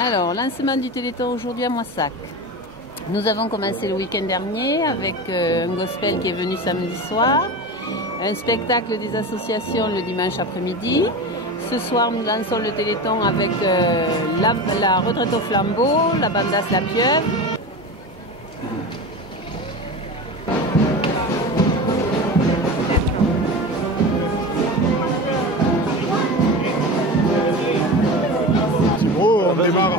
Alors, lancement du Téléthon aujourd'hui à Moissac. Nous avons commencé le week-end dernier avec un gospel qui est venu samedi soir, un spectacle des associations le dimanche après-midi. Ce soir, nous lançons le Téléthon avec la retraite au flambeau, la bandasse La Pieuvre.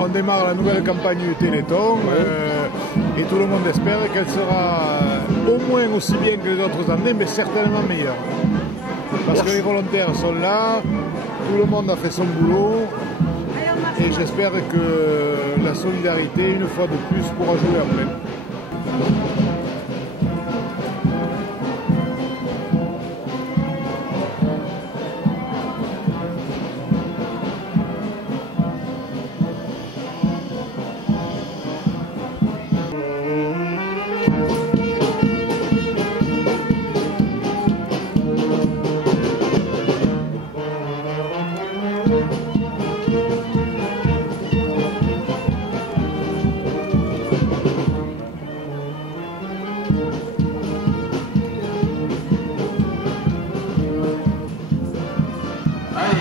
On démarre la nouvelle campagne du Téléthon et tout le monde espère qu'elle sera au moins aussi bien que les autres années, mais certainement meilleure. Parce que les volontaires sont là, tout le monde a fait son boulot et j'espère que la solidarité, une fois de plus, pourra jouer après.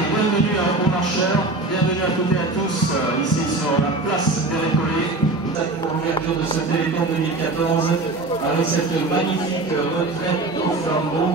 Bienvenue à Bon Marcheur, bienvenue à toutes et à tous ici sur la place des Récollets pour l'ouverture de ce Téléthon 2014 avec cette magnifique retraite au flambeau.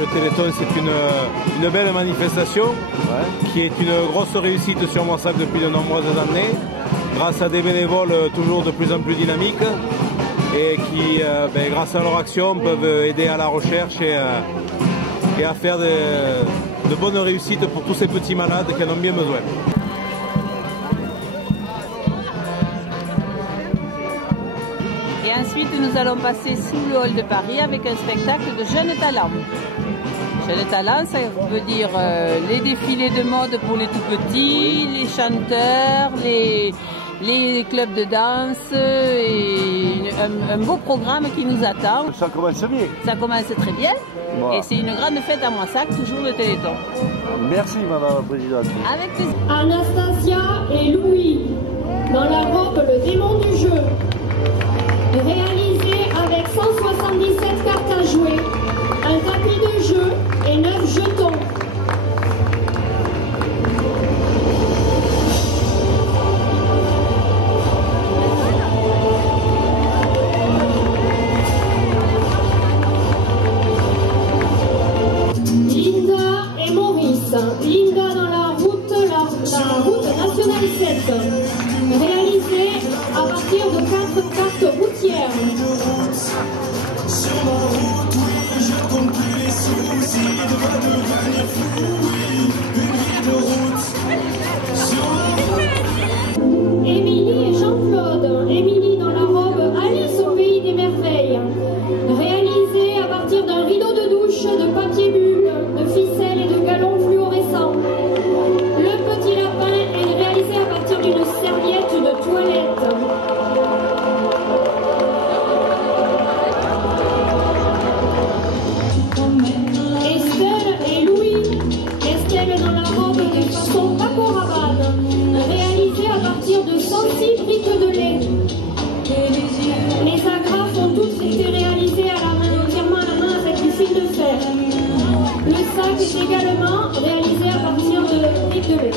Le Téléthon, c'est une belle manifestation qui est une grosse réussite sur Moissac depuis de nombreuses années, grâce à des bénévoles toujours de plus en plus dynamiques et qui, grâce à leur action, peuvent aider à la recherche et à faire de bonnes réussites pour tous ces petits malades qui en ont bien besoin. Et ensuite, nous allons passer sous le hall de Paris avec un spectacle de jeunes talents. Jeunes talents, ça veut dire les défilés de mode pour les tout petits, les chanteurs, les clubs de danse et un beau programme qui nous attend. Ça commence bien. Ça commence très bien. Voilà. Et c'est une grande fête à Moissac, toujours le Téléthon. Merci Madame la Présidente. Avec plaisir. Anastasia et Louis, dans la robe Le démon du jeu. Réalisé avec 177 cartes à jouer, un tapis de jeu et 9 jetons. Linda et Maurice. Linda dans la route nationale 7. Réalisé à partir de 4 cartes routières. Sur ma route, oui, je compte plus les soucis, il va devenir fou, oui, une vie de route. Sur ma route. Émilie et Jean-Claude. Émilie dans la robe Alice au pays des merveilles. Réalisée à partir d'un rideau de douche, de papier bulle, de ficelle et de galons fluorescents. Le petit lapin est réalisé à partir d'une serviette de toilette. Estelle et Louis. Estelle dans la robe de façon Paco Rabanne, réalisée à partir de 106 briques de lait. Les agrafes ont toutes été réalisées à la main, entièrement à la main avec du fil de fer. Le sac est également réalisé à partir de briques de lait.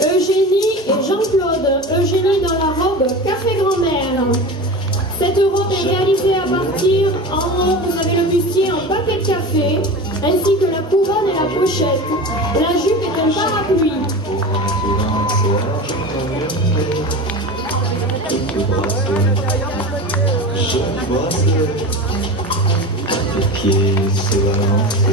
Eugénie et Jean-Claude. Eugénie dans la robe Café Grand-Mère. Cette robe est réalisée à partir ainsi que la couronne et la pochette. La jupe est un parapluie. Les pieds se balancent.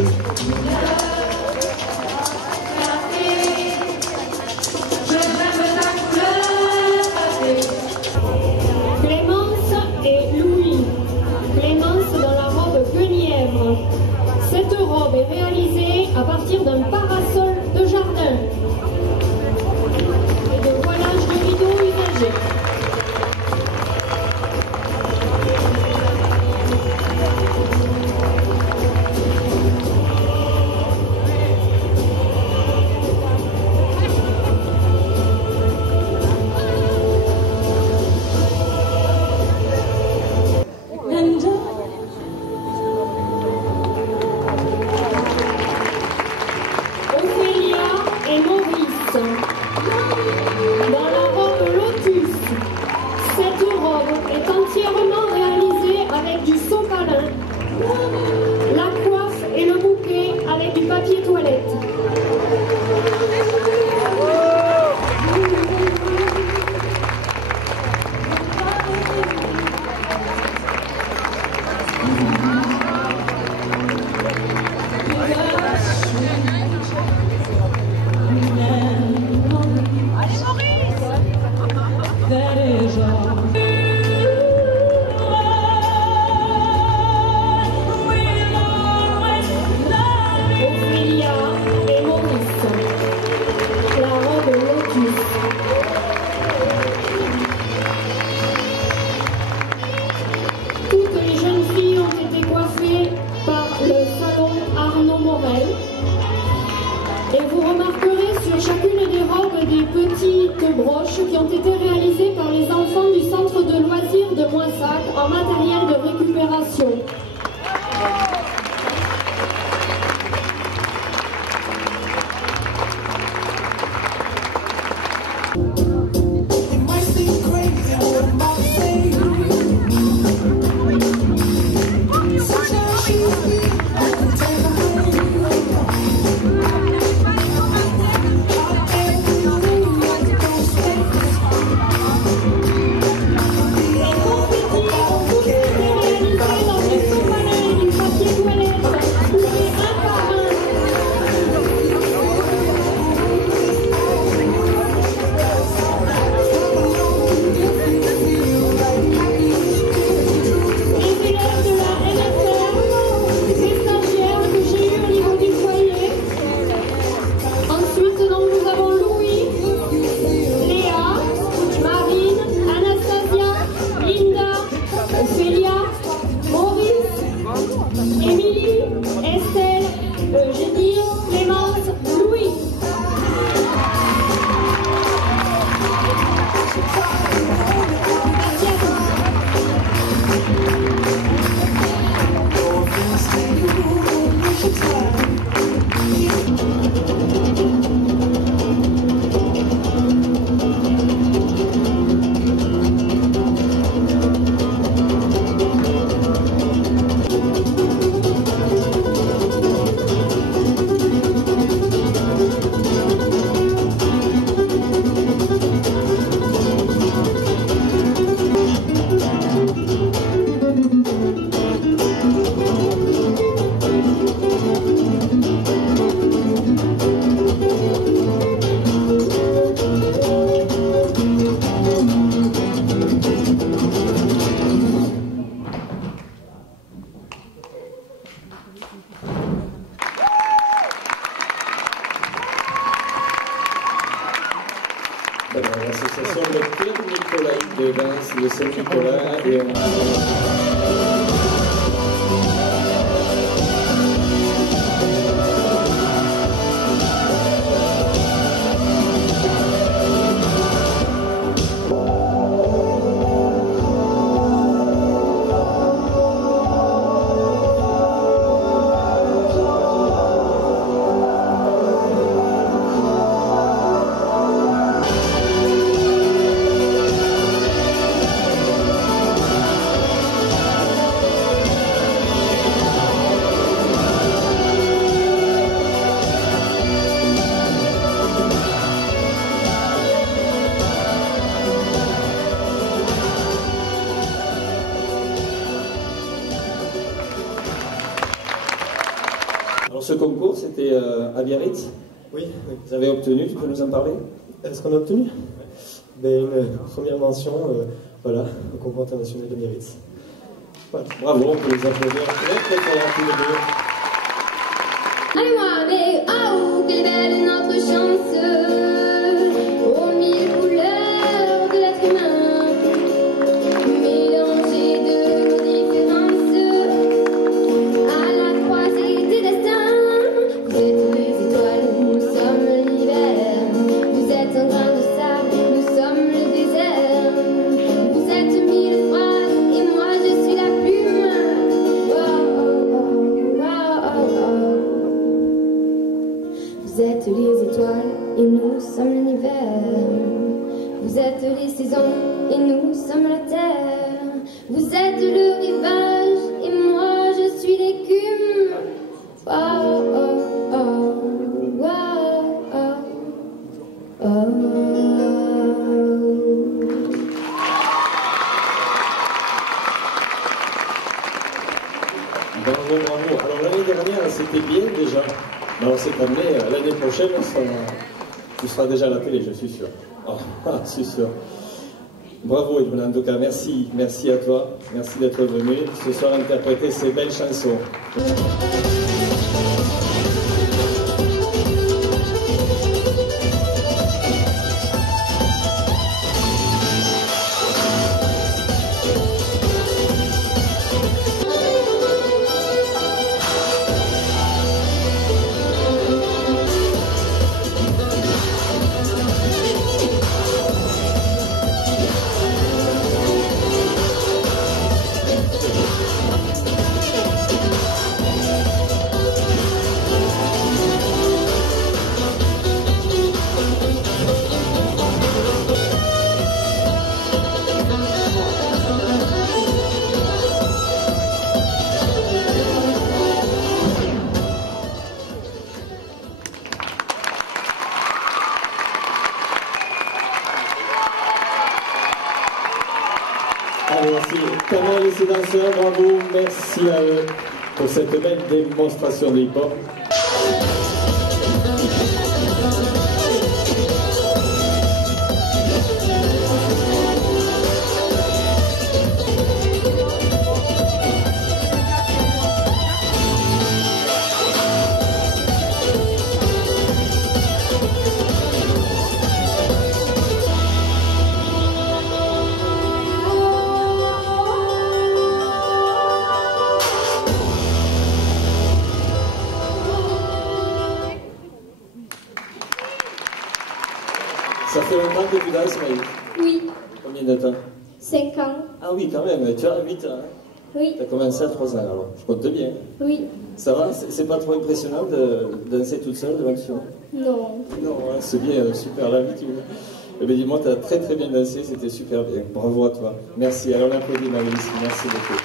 Clémence et Louis. Clémence dans la robe Guenièvre. Cette robe est réalisée à partir d'un parasol de jardin et de voilage de rideaux usagés. Ophélia et Maurice. Dans la robe Lotus. Cette robe est entièrement réalisée avec du sopalin. La coiffe et le bouquet avec du papier toilette. Ophélia et Maurice. La robe Lotus. Toutes les jeunes filles ont été coiffées par le salon Arnaud Morel. Et vous remarquerez sur chacune des robes des petites broches qui ont été réalisées par les enfants du centre de loisirs de Moissac en matériel de récupération. L'association de Pierre Nicolas de danse de Saint-Nicolas et ce concours, c'était à Biarritz. Oui, oui. Vous avez obtenu, tu peux nous en parler? Est-ce qu'on a obtenu? Une première mention voilà, au concours international de Biarritz. Voilà. Bravo, on peut les applaudir très fort tous les deux. Allez-moi, mais oh, quelle belle notre chance, aux mille couleurs de l'être humain, mélangées de différences, à la croisée des destins. Vous êtes les étoiles, nous sommes l'hiver. Vous êtes un grain de sable, nous sommes le désert. Vous êtes mille phrases et moi je suis la plume. Oh, oh, oh, oh, oh, oh. Vous êtes les étoiles et nous sommes l'univers. Vous êtes les saisons et nous sommes la terre. Vous êtes le rivage et moi je suis l'écume. Oh, oh, oh, oh, oh, oh. Bravo, bravo. Alors l'année dernière, c'était bien déjà. Alors cette année, l'année prochaine, tu seras déjà à la télé, je suis sûr. Oh, je suis sûr. Bravo Edwin, en tout cas, merci. Merci à toi. Merci d'être venu ce soir interpréter ces belles chansons. Allez, merci. Kamel et ses danseurs, bravo, merci à eux pour cette belle démonstration de hip-hop. Ça fait longtemps que tu danses, Maï? Oui, Combien de temps? 5 ans. Ah oui, quand même, tu as 8 ans. Hein? Oui, Tu as commencé à 3 ans, alors je compte bien. oui, Ça va? C'est pas trop impressionnant de danser toute seule devant le film? non. Non, hein, c'est bien, super l'habitude. Eh bien, dis-moi, tu as très très bien dansé, c'était super bien. Bravo à toi. Merci. Alors, on applaudit Maëlys. Merci beaucoup.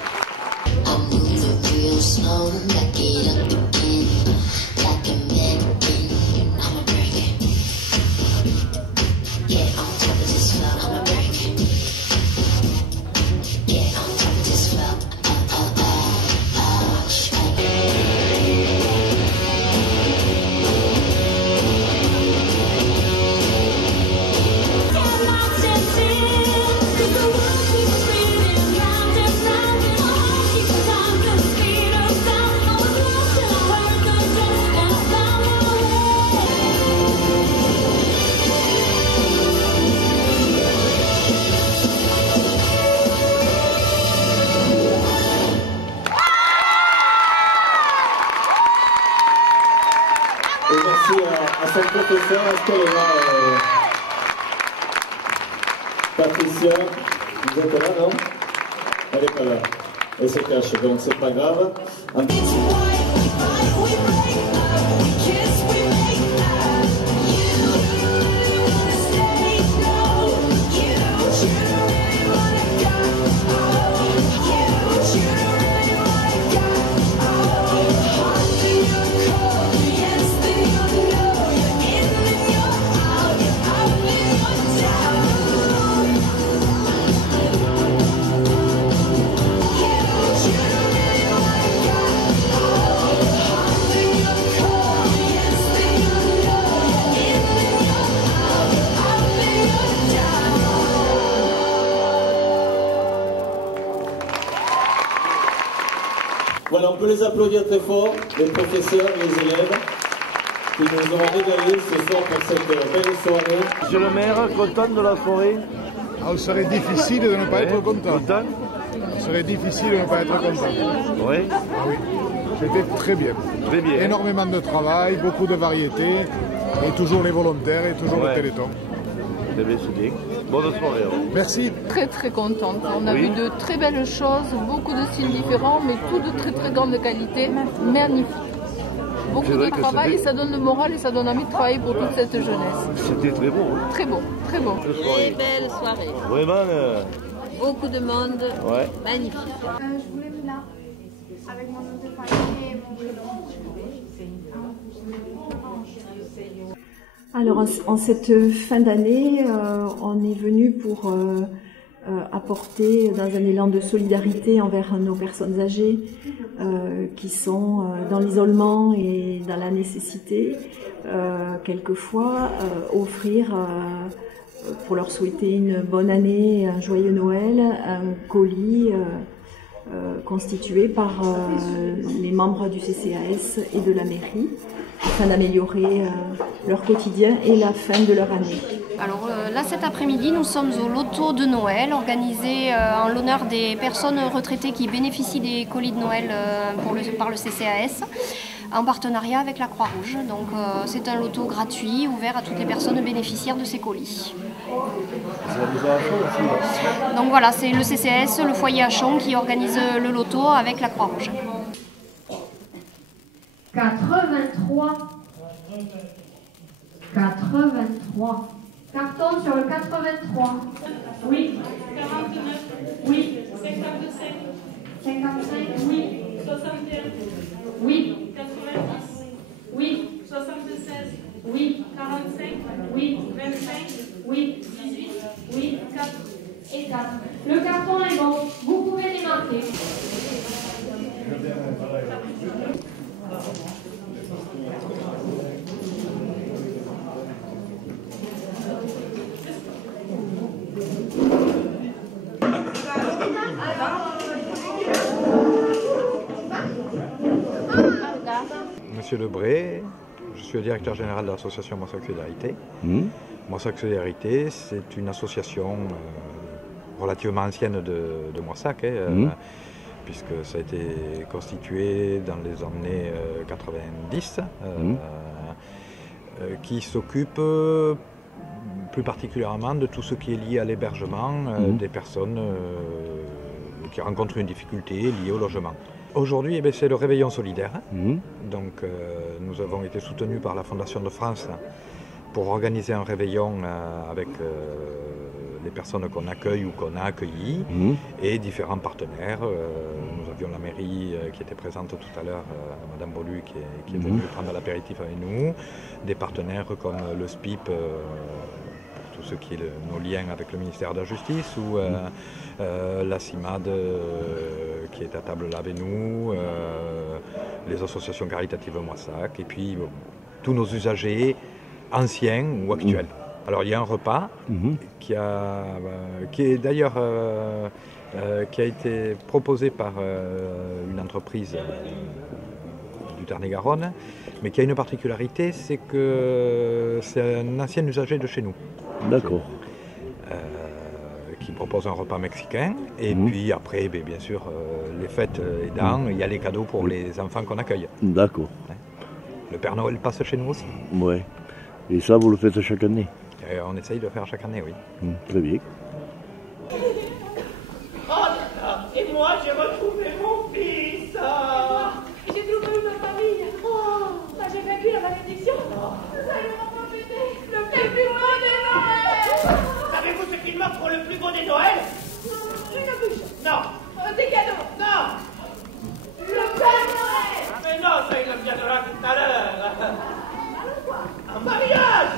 Et merci à son professeur, est-ce qu'elle est là, Patricia, vous êtes là, non? Elle n'est pas là, elle se cache, donc c'est pas grave. Voilà, on peut les applaudir très fort, les professeurs, les élèves, qui nous ont régalé ce soir pour cette belle soirée. Monsieur le maire, content de la soirée? Il serait difficile de ne pas être content. Il serait difficile de ne pas être content. Oui. Ah oui. C'était très bien. Très bien. Énormément de travail, beaucoup de variétés, et toujours les volontaires et toujours le Téléthon. Très bien, c'est bien. Bonne soirée. Merci. Très très contente. On a vu de très belles choses, beaucoup de styles différents, mais tout de très très grande qualité, magnifique. Beaucoup de travail et ça donne le moral et ça donne envie de travailler pour toute cette jeunesse. C'était très beau. Hein. Très beau, très beau. Très belle soirée. Vraiment. Beaucoup de monde. Magnifique. Je voulais me là, avec mon nom de famille et mon prénom. Alors en cette fin d'année, on est venu pour apporter dans un élan de solidarité envers nos personnes âgées qui sont dans l'isolement et dans la nécessité, quelquefois offrir, pour leur souhaiter une bonne année, un joyeux Noël, un colis constitué par les membres du CCAS et de la mairie, afin d'améliorer leur quotidien et la fin de leur année. Alors là cet après-midi nous sommes au loto de Noël organisé en l'honneur des personnes retraitées qui bénéficient des colis de Noël par le CCAS en partenariat avec la Croix-Rouge. Donc c'est un loto gratuit ouvert à toutes les personnes bénéficiaires de ces colis. Donc voilà, c'est le CCAS, le foyer Hachon qui organise le loto avec la Croix-Rouge. 83. 83. Carton sur le 83. Oui. 49. Oui. 55. 55. Oui. 61. Oui. 90. Oui. 76. Oui. 45. Oui. 25. Oui. 18. Oui. 4. Et 4. Le carton est bon. Vous pouvez les marquer. Monsieur Lebré, je suis le directeur général de l'association Moissac Solidarité. Moissac Solidarité, c'est une association relativement ancienne de Moissac, puisque ça a été constitué dans les années 90, qui s'occupe plus particulièrement de tout ce qui est lié à l'hébergement des personnes qui rencontrent une difficulté liée au logement. Aujourd'hui, c'est le réveillon solidaire. Donc, nous avons été soutenus par la Fondation de France pour organiser un réveillon avec les personnes qu'on accueille ou qu'on a accueillies et différents partenaires. Nous avions la mairie qui était présente tout à l'heure, Madame Bolu qui est venue prendre l'apéritif avec nous, des partenaires comme le SPIP, pour tout ce qui est nos liens avec le ministère de la Justice, ou la CIMAD qui est à table là avec nous, les associations caritatives Moissac, et puis tous nos usagers anciens ou actuels. Alors il y a un repas qui est d'ailleurs qui a été proposé par une entreprise du Tarn-et-Garonne, mais qui a une particularité, c'est que c'est un ancien usager de chez nous. D'accord. Qui propose un repas mexicain, et puis après, bien sûr, les fêtes aidant, il y a les cadeaux pour les enfants qu'on accueille. D'accord. Le Père Noël passe chez nous aussi. Ouais. Et ça, vous le faites chaque année? On essaye de le faire chaque année, oui. Très bien. Oh là là, et moi j'ai retrouvé mon fils. J'ai trouvé une famille. Oh, j'ai vaincu la malédiction. Nous allons profiter le plus beau des Noëls. Savez-vous ce qu'il m'offre le plus beau des Noëls? Une bouche. Non. Des cadeaux. Non. Le Père Noël. Mais non, ça il me viendra tout à l'heure. Un mariage.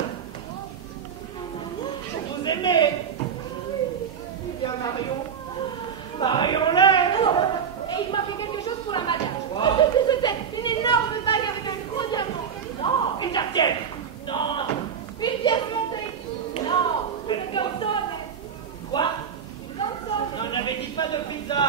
Vous aimez? Eh bien, marions-les. Et il m'a fait quelque chose pour la mariage. Qu'est-ce que c'était? Une énorme bague avec un gros diamant. Non. Une jarretière. Non. Une pièce montée. Non. Une console. Quoi? Une console. On n'avait dit pas de pizza.